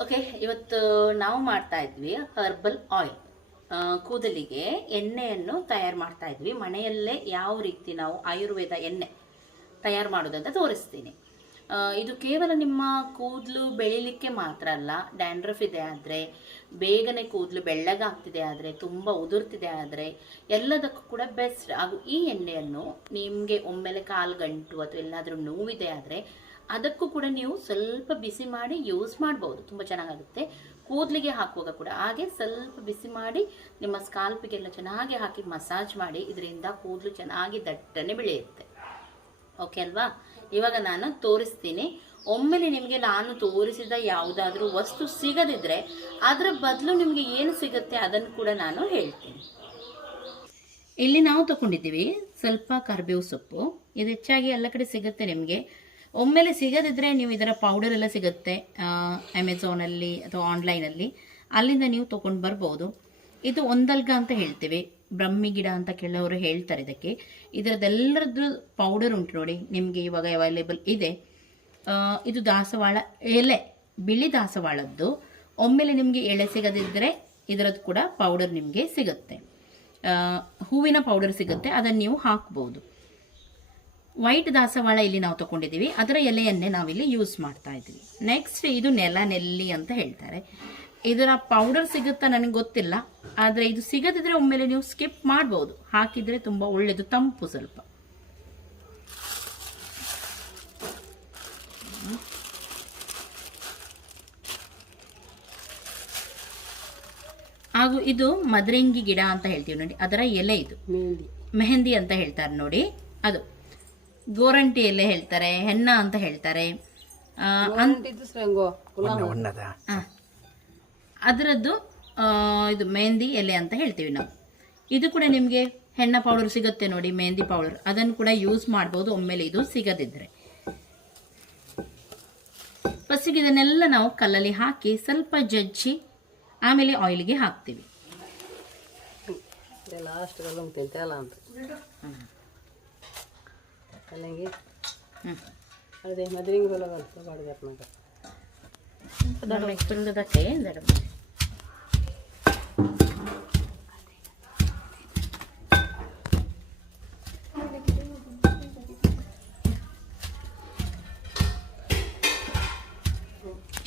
Okay, ಇವತ್ತು ನಾವು ಮಾಡ್ತಾ ಇದ್ವಿ ಹರ್ಬಲ್ ಆಯಿಲ್. ಕೂದಲಿಗೆ ಎಣ್ಣೆಯನ್ನು ತಯಾರು ಮಾಡ್ತಾ ಇದ್ವಿ. ಮನೆಯಲ್ಲೇ ಯಾವ ರೀತಿ ನಾವು ಆಯುರ್ವೇದ ಎಣ್ಣೆ ತಯಾರು ಮಾಡೋದಂತ ತೋರಿಸ್ತೀನಿ. ಇದು ಕೇವಲ ನಿಮ್ಮ ಕೂದಲು ಬೆಳಿಲಿಕ್ಕೆ ಮಾತ್ರ ಅಲ್ಲ. ಡ್ಯಾಂಡ್ರಫ್ ಇದೆ ಆದರೆ, ಬೇಗನೆ ಕೂದಲು ಬೆಳ್ಳಗಾಗ್ತಿದೆ ಆದರೆ, ತುಂಬ ಉದುರ್ತಿದೆ ಆದರೆ ಎಲ್ಲದಕ್ಕೂ ಕೂಡ ಬೆಸ್ಟ್. ಹಾಗೂ ಈ ಎಣ್ಣೆಯನ್ನು ನಿಮಗೆ ಒಮ್ಮೆಲೆ ಕಾಲು ಗಂಟು ಅಥವಾ ಎಲ್ಲಾದರೂ ನೋವಿದೆ ಆದರೆ ಅದಕ್ಕೂ ಕೂಡ ನೀವು ಸ್ವಲ್ಪ ಬಿಸಿ ಮಾಡಿ ಯೂಸ್ ಮಾಡ್ಬೋದು. ತುಂಬ ಚೆನ್ನಾಗಾಗುತ್ತೆ. ಕೂದಲಿಗೆ ಹಾಕುವಾಗ ಕೂಡ ಹಾಗೆ ಸ್ವಲ್ಪ ಬಿಸಿ ಮಾಡಿ ನಿಮ್ಮ ಸ್ಕಾಲ್ಪಿಗೆಲ್ಲ ಚೆನ್ನಾಗಿ ಹಾಕಿ ಮಸಾಜ್ ಮಾಡಿ. ಇದರಿಂದ ಕೂದಲು ಚೆನ್ನಾಗಿ ದಟ್ಟನೆ ಬೆಳೆಯುತ್ತೆ. ಓಕೆ ಅಲ್ವಾ? ಇವಾಗ ನಾನು ತೋರಿಸ್ತೀನಿ. ಒಮ್ಮೆಲೆ ನಿಮಗೆ ನಾನು ತೋರಿಸಿದ ಯಾವುದಾದ್ರೂ ವಸ್ತು ಸಿಗದಿದ್ರೆ ಅದರ ಬದಲು ನಿಮಗೆ ಏನು ಸಿಗುತ್ತೆ ಅದನ್ನು ಕೂಡ ನಾನು ಹೇಳ್ತೀನಿ. ಇಲ್ಲಿ ನಾವು ತಗೊಂಡಿದ್ದೀವಿ ಸ್ವಲ್ಪ ಕರಿಬೇವು ಸೊಪ್ಪು. ಇದು ಹೆಚ್ಚಾಗಿ ಎಲ್ಲ ಕಡೆ ಸಿಗುತ್ತೆ ನಿಮಗೆ. ಒಮ್ಮೆಲೆ ಸಿಗದಿದ್ರೆ ನೀವು ಇದರ ಪೌಡರ್ ಎಲ್ಲ ಸಿಗುತ್ತೆ ಅಮೆಝಾನಲ್ಲಿ ಅಥವಾ ಆನ್ಲೈನಲ್ಲಿ, ಅಲ್ಲಿಂದ ನೀವು ತೊಗೊಂಡು ಬರ್ಬೋದು. ಇದು ಒಂದಲ್ಗ ಅಂತ ಹೇಳ್ತೀವಿ, ಬ್ರಹ್ಮಿ ಗಿಡ ಅಂತ ಕೆಲವರು ಹೇಳ್ತಾರೆ ಇದಕ್ಕೆ. ಇದರದ್ದೆಲ್ಲರದ್ದು ಪೌಡರ್ ಉಂಟು ನೋಡಿ, ನಿಮಗೆ ಇವಾಗ ಅವೈಲೇಬಲ್ ಇದೆ. ಇದು ದಾಸವಾಳ ಎಲೆ, ಬಿಳಿ ದಾಸವಾಳದ್ದು. ಒಮ್ಮೆಲೆ ನಿಮಗೆ ಎಳೆ ಸಿಗದಿದ್ದರೆ ಇದರದ್ದು ಕೂಡ ಪೌಡರ್ ನಿಮಗೆ ಸಿಗುತ್ತೆ. ಹೂವಿನ ಪೌಡರ್ ಸಿಗುತ್ತೆ, ಅದನ್ನು ನೀವು ಹಾಕ್ಬೋದು. ವೈಟ್ ದಾಸವಾಳ ಇಲ್ಲಿ ನಾವು ತಗೊಂಡಿದ್ದೀವಿ, ಅದರ ಎಲೆಯನ್ನೇ ನಾವಿಲ್ಲಿ ಯೂಸ್ ಮಾಡ್ತಾ ಇದ್ದೀವಿ. ನೆಕ್ಸ್ಟ್ ಇದು ನೆಲ್ಲಿ ಅಂತ ಹೇಳ್ತಾರೆ. ಇದರ ಪೌಡರ್ ಸಿಗುತ್ತಾ ನನಗೆ ಗೊತ್ತಿಲ್ಲ, ಆದರೆ ಇದು ಸಿಗದಿದ್ರೆ ಒಮ್ಮೆಲೆ ನೀವು ಸ್ಕಿಪ್ ಮಾಡ್ಬೋದು. ಹಾಕಿದರೆ ತುಂಬ ಒಳ್ಳೆಯದು, ತಂಪು ಸ್ವಲ್ಪ. ಹಾಗೂ ಇದು ಮದರಂಗಿ ಗಿಡ ಅಂತ ಹೇಳ್ತೀವಿ ನೋಡಿ, ಅದರ ಎಲೆ ಇದು ಮೆಹಂದಿ ಅಂತ ಹೇಳ್ತಾರೆ ನೋಡಿ. ಅದು ಗೋರಂಟಿ ಎಲೆ ಹೇಳ್ತಾರೆ, ಹೆನ್ನ ಅಂತ ಹೇಳ್ತಾರೆ. ಅದರದ್ದು ಇದು ಮೆಹಂದಿ ಎಲೆ ಅಂತ ಹೇಳ್ತೀವಿ ನಾವು. ಇದು ಕೂಡ ನಿಮಗೆ ಹೆಣ್ಣ ಪೌಡರ್ ಸಿಗುತ್ತೆ ನೋಡಿ, ಮೆಹಂದಿ ಪೌಡರ್. ಅದನ್ನು ಕೂಡ ಯೂಸ್ ಮಾಡ್ಬೋದು ಒಮ್ಮೆಲೆ ಇದು ಸಿಗದಿದ್ರೆ. ಫಸ್ಟಿಗೆ ಇದನ್ನೆಲ್ಲ ನಾವು ಕಲ್ಲಲ್ಲಿ ಹಾಕಿ ಸ್ವಲ್ಪ ಜಜ್ಜಿ ಆಮೇಲೆ ಆಯಿಲ್ಗೆ ಹಾಕ್ತೀವಿ.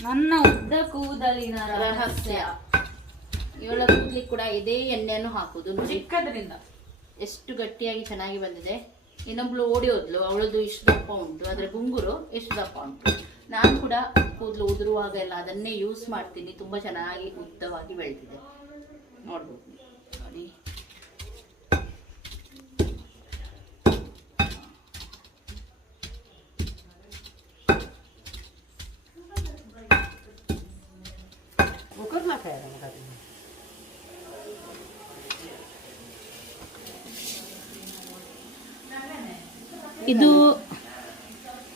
ನನ್ನ ಉದ್ದ ಕೂದಲಿನ ರಹಸ್ಯ. ಇವಳ ಕೂದಲಿಗೆ ಕೂಡ ಇದೇ ಎಣ್ಣೆಯನ್ನು ಹಾಕುದು. ಚಿಕ್ಕದ್ರಿಂದ ಎಷ್ಟು ಗಟ್ಟಿಯಾಗಿ ಚೆನ್ನಾಗಿ ಬಂದಿದೆ. ಇನ್ನೊಬ್ಳು ಓಡಿ ಹೋದ್ಲು, ಅವಳದು ಇಷ್ಟು ದಪ್ಪ ಉಂಟು, ಆದರೆ ಗುಂಗುರು ಎಷ್ಟು ದಪ್ಪ ಉಂಟು. ನಾನು ಕೂಡ ಕೂದಲು ಉದುರುವಾಗ ಎಲ್ಲ ಅದನ್ನೇ ಯೂಸ್ ಮಾಡ್ತೀನಿ. ತುಂಬ ಚೆನ್ನಾಗಿ ಉದ್ದವಾಗಿ ಬೆಳೆದಿದೆ, ನೋಡ್ಬೋದು ನೋಡಿ.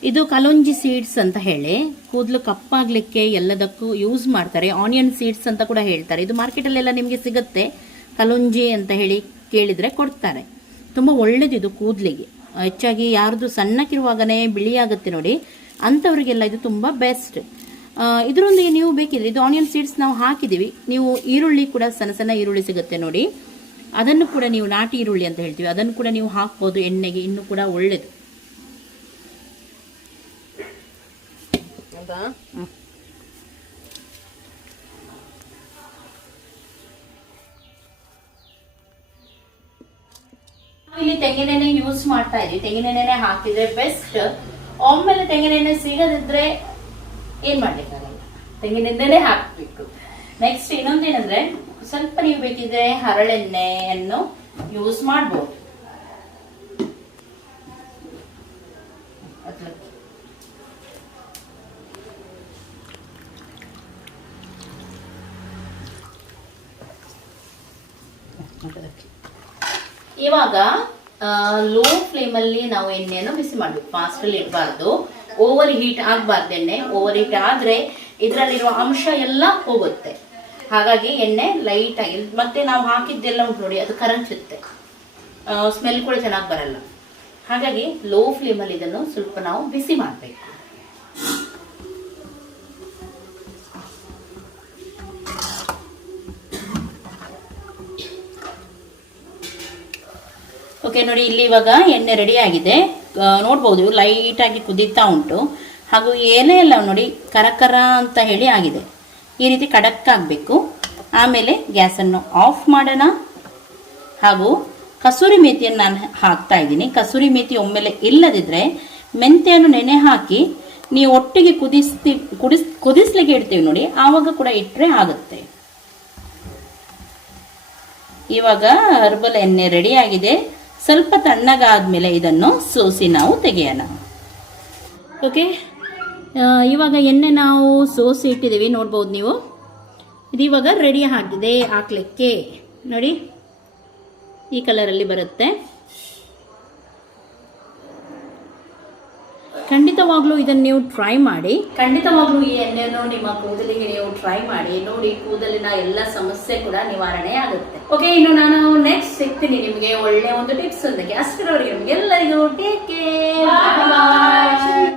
ಇದು ಕಲೋಂಜಿ ಸೀಡ್ಸ್ ಅಂತ ಹೇಳಿ ಕೂದಲು ಕಪ್ಪಾಗ್ಲಿಕ್ಕೆ ಎಲ್ಲದಕ್ಕೂ ಯೂಸ್ ಮಾಡ್ತಾರೆ. ಆನಿಯನ್ ಸೀಡ್ಸ್ ಅಂತ ಕೂಡ ಹೇಳ್ತಾರೆ. ಇದು ಮಾರ್ಕೆಟಲ್ಲೆಲ್ಲ ನಿಮಗೆ ಸಿಗುತ್ತೆ. ಕಲೋಂಜಿ ಅಂತ ಹೇಳಿ ಕೇಳಿದರೆ ಕೊಡ್ತಾರೆ. ತುಂಬ ಒಳ್ಳೇದು ಇದು ಕೂದಲಿಗೆ. ಹೆಚ್ಚಾಗಿ ಯಾರ್ದು ಸಣ್ಣಕ್ಕಿರುವಾಗನೇ ಬಿಳಿಯಾಗುತ್ತೆ ನೋಡಿ, ಅಂಥವ್ರಿಗೆಲ್ಲ ಇದು ತುಂಬ ಬೆಸ್ಟ್. ಇದರೊಂದಿಗೆ ನೀವು ಬೇಕಿದ್ರೆ, ಇದು ಆನಿಯನ್ ಸೀಡ್ಸ್ ನಾವು ಹಾಕಿದ್ದೀವಿ. ನೀವು ಈರುಳ್ಳಿ ಕೂಡ ಸಣ್ಣ ಸಣ್ಣ ಈರುಳ್ಳಿ ಸಿಗುತ್ತೆ ನೋಡಿ, ಅದನ್ನು ಕೂಡ ನೀವು ನಾಟಿ ಈರುಳ್ಳಿ ಅಂತ ಹೇಳ್ತೀವಿ, ಅದನ್ನು ಕೂಡ ನೀವು ಹಾಕ್ಬೋದು ಎಣ್ಣೆಗೆ, ಇನ್ನೂ ಕೂಡ ಒಳ್ಳೇದು. ಇಲ್ಲಿ ತೆಂಗಿನೆಣ್ಣೆ ಯೂಸ್ ಮಾಡ್ತಾ ಇದೀವಿ. ತೆಂಗಿನೆಣ್ಣೆ ಹಾಕಿದ್ರೆ ಬೆಸ್ಟ್. ಒಮ್ಮೆಲೆ ತೆಂಗಿನೆಣ್ಣೆ ಸಿಗದಿದ್ರೆ ಏನ್ ಮಾಡ್ಲಿಕ್ಕಾಗಲ್ಲ, ತೆಂಗಿನೆಣ್ಣೆನೆ ಹಾಕ್ಬೇಕು. ನೆಕ್ಸ್ಟ್ ಇನ್ನೊಂದೇನಂದ್ರೆ, ಸ್ವಲ್ಪ ನೀವು ಬೇಕಿದ್ರೆ ಹರಳೆಣ್ಣೆಯನ್ನು ಯೂಸ್ ಮಾಡ್ಬೋದು. ಇವಾಗ ಲೋ ಫ್ಲೇಮಲ್ಲಿ ನಾವು ಎಣ್ಣೆಯನ್ನು ಬಿಸಿ ಮಾಡಬೇಕು. ಫಾಸ್ಟಲ್ಲಿ ಇಡಬಾರ್ದು, ಓವರ್ ಹೀಟ್ ಆಗಬಾರ್ದು. ಎಣ್ಣೆ ಓವರ್ ಹೀಟ್ ಆದರೆ ಇದರಲ್ಲಿರುವ ಅಂಶ ಎಲ್ಲ ಹೋಗುತ್ತೆ. ಹಾಗಾಗಿ ಎಣ್ಣೆ ಲೈಟ್ ಆಗಿ, ಮತ್ತೆ ನಾವು ಹಾಕಿದ್ದೆಲ್ಲ ಉಂಟು ನೋಡಿ, ಅದು ಕರಂಚುತ್ತೆ, ಸ್ಮೆಲ್ ಕೂಡ ಚೆನ್ನಾಗಿ ಬರಲ್ಲ. ಹಾಗಾಗಿ ಲೋ ಫ್ಲೇಮಲ್ಲಿ ಇದನ್ನು ಸ್ವಲ್ಪ ನಾವು ಬಿಸಿ ಮಾಡಬೇಕು. ಓಕೆ ನೋಡಿ, ಇಲ್ಲಿ ಇವಾಗ ಎಣ್ಣೆ ರೆಡಿ ಆಗಿದೆ. ನೋಡ್ಬೋದು ಲೈಟಾಗಿ ಕುದೀತಾ ಉಂಟು. ಹಾಗೂ ಎಲೆ ಎಲ್ಲ ನೋಡಿ ಕರಕರ ಅಂತ ಹೇಳಿ ಆಗಿದೆ. ಈ ರೀತಿ ಖಡಕ್ ಆಗಬೇಕು. ಆಮೇಲೆ ಗ್ಯಾಸನ್ನು ಆಫ್ ಮಾಡೋಣ. ಹಾಗೂ ಕಸೂರಿ ಮೇಥಿಯನ್ನು ನಾನು ಹಾಕ್ತಾ ಇದ್ದೀನಿ. ಕಸೂರಿ ಮೇಥಿ ಒಮ್ಮೆಲೆ ಇಲ್ಲದಿದ್ದರೆ ಮೆಂತ್ಯವನ್ನು ನೆನೆ ಹಾಕಿ ನೀವು ಒಟ್ಟಿಗೆ ಕುದಿಸ್ಲಿಕ್ಕೆ ಇಡ್ತೀವಿ ನೋಡಿ, ಆವಾಗ ಕೂಡ ಇಟ್ಟರೆ ಆಗುತ್ತೆ. ಇವಾಗ ಹರ್ಬಲ್ ಎಣ್ಣೆ ರೆಡಿ ಆಗಿದೆ. ಸ್ವಲ್ಪ ತಣ್ಣಗಾದ್ಮೇಲೆ ಇದನ್ನು ಸೋಸಿ ನಾವು ತೆಗೆಯೋಣ. ಓಕೆ, ಇವಾಗ ಎಣ್ಣೆ ನಾವು ಸೋಸಿ ಇಟ್ಟಿದ್ದೀವಿ, ನೋಡ್ಬೋದು ನೀವು. ಇದು ಇವಾಗ ರೆಡಿ ಆಗಿದೆ ಹಾಕ್ಲಿಕ್ಕೆ. ನೋಡಿ ಈ ಕಲರಲ್ಲಿ ಬರುತ್ತೆ. ಖಂಡಿತವಾಗ್ಲೂ ಇದನ್ನು ನೀವು ಟ್ರೈ ಮಾಡಿ. ಖಂಡಿತವಾಗ್ಲೂ ಈ ಎಣ್ಣೆಯನ್ನು ನಿಮ್ಮ ಕೂದಲಿಗೆ ನೀವು ಟ್ರೈ ಮಾಡಿ ನೋಡಿ. ಕೂದಲಿನ ಎಲ್ಲ ಸಮಸ್ಯೆ ಕೂಡ ನಿವಾರಣೆ ಆಗುತ್ತೆ. ಓಕೆ, ಇನ್ನು ನಾನು ನೆಕ್ಸ್ಟ್ ಸಿಗ್ತೀನಿ ನಿಮಗೆ ಒಳ್ಳೆ ಒಂದು ಟಿಪ್ಸ್ ಒಂದಕ್ಕೆ. ಅಷ್ಟರವರೆಗೆ ನಿಮಗೆಲ್ಲರಿಗೂ ಟೇಕ್ ಕೇರ್.